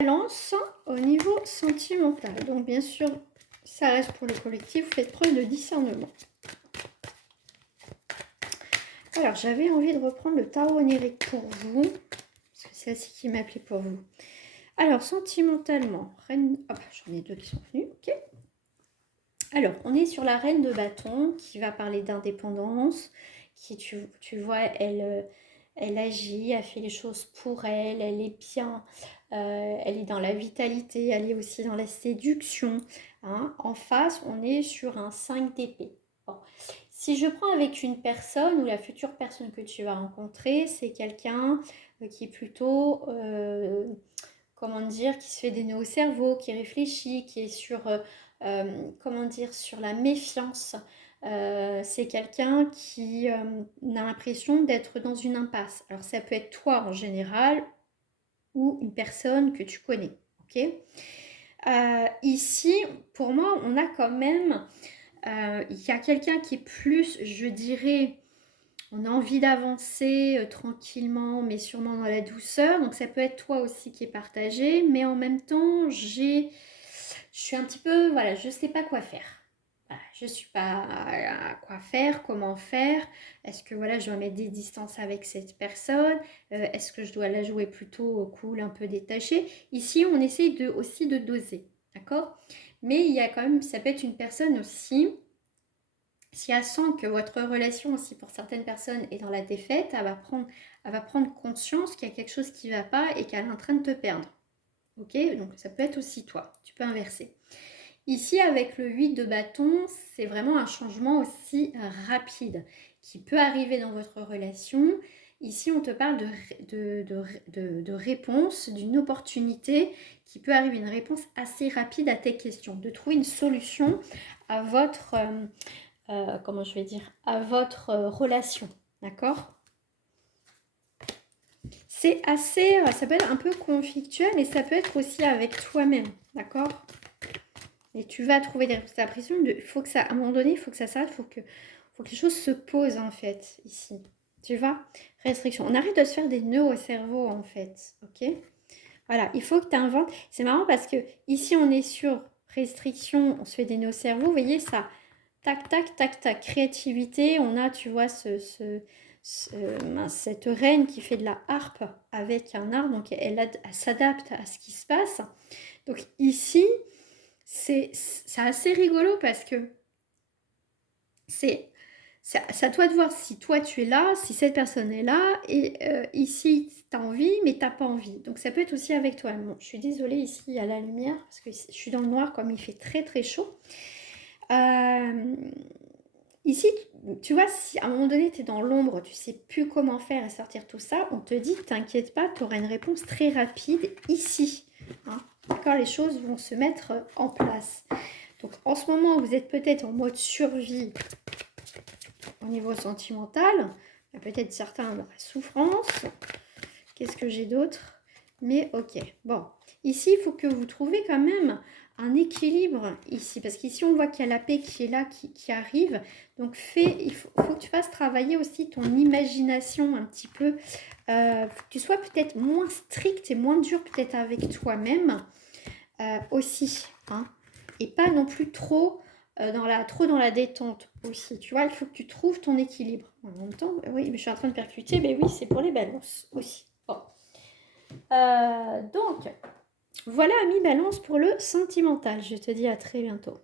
Balance au niveau sentimental. Donc bien sûr, ça reste pour le collectif, vous faites preuve de discernement. Alors, j'avais envie de reprendre le tarot onirique pour vous, parce que c'est celle-ci qui m'appelait pour vous. Alors, sentimentalement, reine... Hop, j'en ai deux qui sont venus, ok. Alors, on est sur la reine de bâton qui va parler d'indépendance, qui, tu vois, elle agit, elle fait les choses pour elle, elle est bien, elle est dans la vitalité, elle est aussi dans la séduction. Hein. En face, on est sur un 5 d'épée. Bon. Si je prends avec une personne ou la future personne que tu vas rencontrer, c'est quelqu'un qui est plutôt, comment dire, qui se fait des nœuds au cerveau, qui réfléchit, qui est sur, comment dire, sur la méfiance. C'est quelqu'un qui a l'impression d'être dans une impasse. Alors ça peut être toi en général ou une personne que tu connais. Ok. Ici, pour moi, on a quand même, il y a quelqu'un qui est plus, je dirais, on a envie d'avancer tranquillement, mais sûrement dans la douceur. Donc ça peut être toi aussi qui est partagé, mais en même temps, je suis un petit peu, voilà, je ne sais pas quoi faire. Voilà, je ne suis pas à quoi faire, comment faire. Est-ce que voilà, je dois mettre des distances avec cette personne? Est-ce que je dois la jouer plutôt cool, un peu détachée? Ici, on essaye aussi de doser, d'accord? Mais il y a quand même, ça peut être une personne aussi, si elle sent que votre relation aussi pour certaines personnes est dans la défaite, elle va prendre conscience qu'il y a quelque chose qui ne va pas et qu'elle est en train de te perdre. Ok? Donc ça peut être aussi toi, tu peux inverser. Ici, avec le 8 de bâton, c'est vraiment un changement aussi rapide qui peut arriver dans votre relation. Ici, on te parle de réponse, d'une opportunité qui peut arriver, une réponse assez rapide à tes questions, de trouver une solution à votre, comment je vais dire, à votre relation, d'accord? C'est assez, ça peut être un peu conflictuel, mais ça peut être aussi avec toi-même, d'accord? Et tu vas trouver des réponses. T'as l'impression il faut que ça, à un moment donné, il faut que ça s'arrête, faut que les choses se posent en fait, ici. Tu vois? Restriction. On arrête de se faire des nœuds au cerveau en fait, ok? Voilà, il faut que tu inventes. C'est marrant parce que ici on est sur restriction, on se fait des nœuds au cerveau, vous voyez ça? Tac, tac, tac, tac. Créativité, on a, tu vois, cette reine qui fait de la harpe avec un arbre, donc elle s'adapte à ce qui se passe. Donc ici, c'est assez rigolo parce que c'est à toi de voir si toi tu es là, si cette personne est là, et ici tu as envie, mais tu n'as pas envie. Donc ça peut être aussi avec toi. Bon, je suis désolée, ici il y a la lumière, parce que je suis dans le noir comme il fait très très chaud. Ici, tu vois, si à un moment donné tu es dans l'ombre, tu sais plus comment faire et sortir tout ça, on te dit, t'inquiète pas, tu auras une réponse très rapide ici. Hein. D'accord, les choses vont se mettre en place. Donc en ce moment, vous êtes peut-être en mode survie au niveau sentimental. Il y a peut-être certains dans la souffrance. Qu'est-ce que j'ai d'autre? Mais ok, bon. Ici, il faut que vous trouviez quand même un équilibre ici. Parce qu'ici, on voit qu'il y a la paix qui est là, qui arrive. Donc, il faut que tu fasses travailler aussi ton imagination un petit peu. Faut que tu sois peut-être moins strict et moins dur peut-être avec toi-même aussi. Hein. Et pas non plus trop dans la détente aussi. Tu vois, il faut que tu trouves ton équilibre. En même temps, oui, mais je suis en train de percuter. Mais oui, c'est pour les balances aussi. Bon. Donc, voilà, ami balance pour le sentimental. Je te dis à très bientôt.